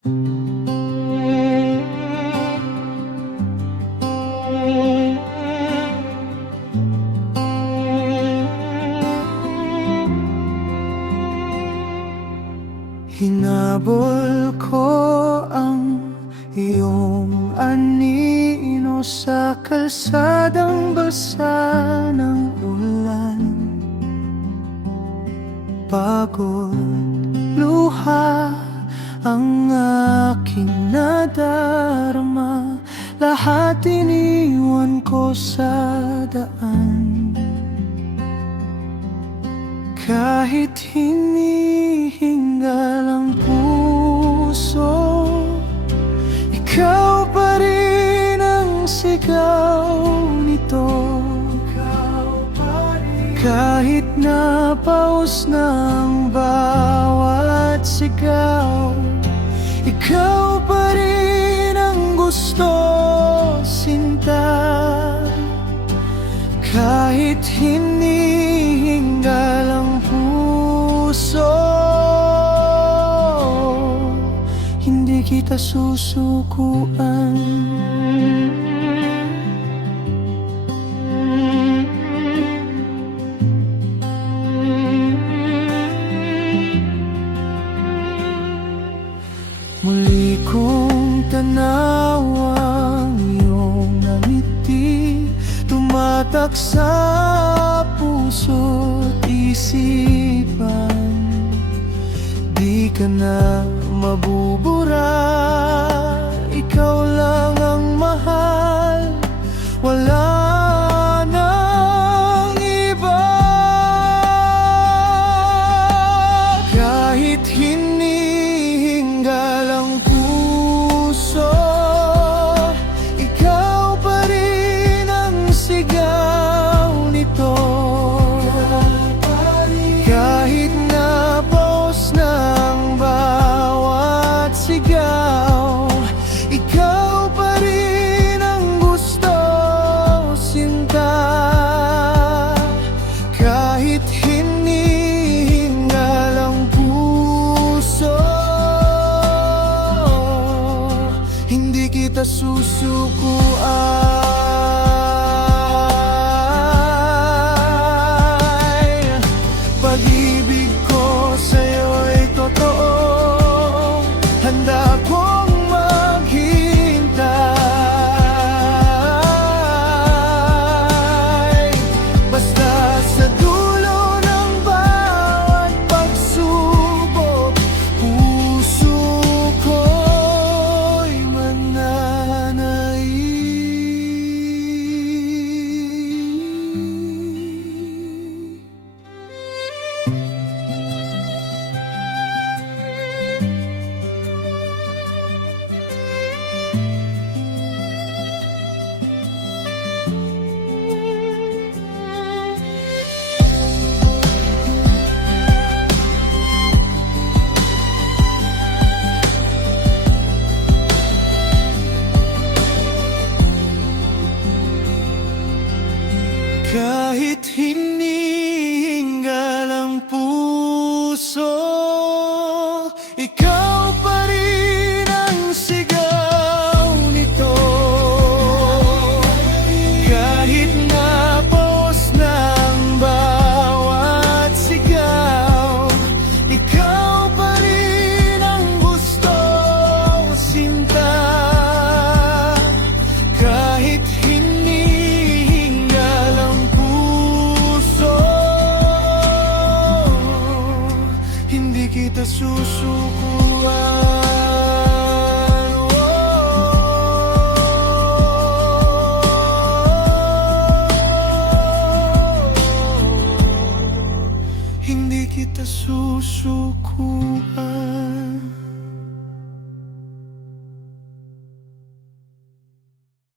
Hinabol ko ang iyong anino sa kalsadang basa ng ulan. Pagod, luha ang aking nadarama, lahat iniwan ko sa daan. Kahit hinihingal ang puso, ikaw pa rin ang sigaw nito. Kahit napaus ng bawat sigaw, ikaw pa rin ang gusto, sinta. Kahit hinihingal ang puso, hindi kita susukuan. Muli kong tanaw ang iyong ngiti, tumatak sa puso't isipan. Di ka na mabubura, ikaw lang ang mahal, wala nang iba. Kahit hinihingal ang puso, ikaw pa rin ang sigaw nito. Kahit napaus ng bawat sigaw, ikaw pa rin ang gusto, sinta. Kahit hinihingal ang puso, hindi kita susukuan. Pag-ibig ko sa'yo'y totoo, handa kong maghintay. Basta sa dulo ng bawat pagsubok, puso ko'y mananaig. Kahit hinihingal ang puso, ikaw pa rin ang sigaw nito. Kahit napaus ng bawat sigaw, ikaw pa rin ang gusto, sinta. Kahit hinihingal ang puso, hindi kita susukuan. Hindi kita susukuan.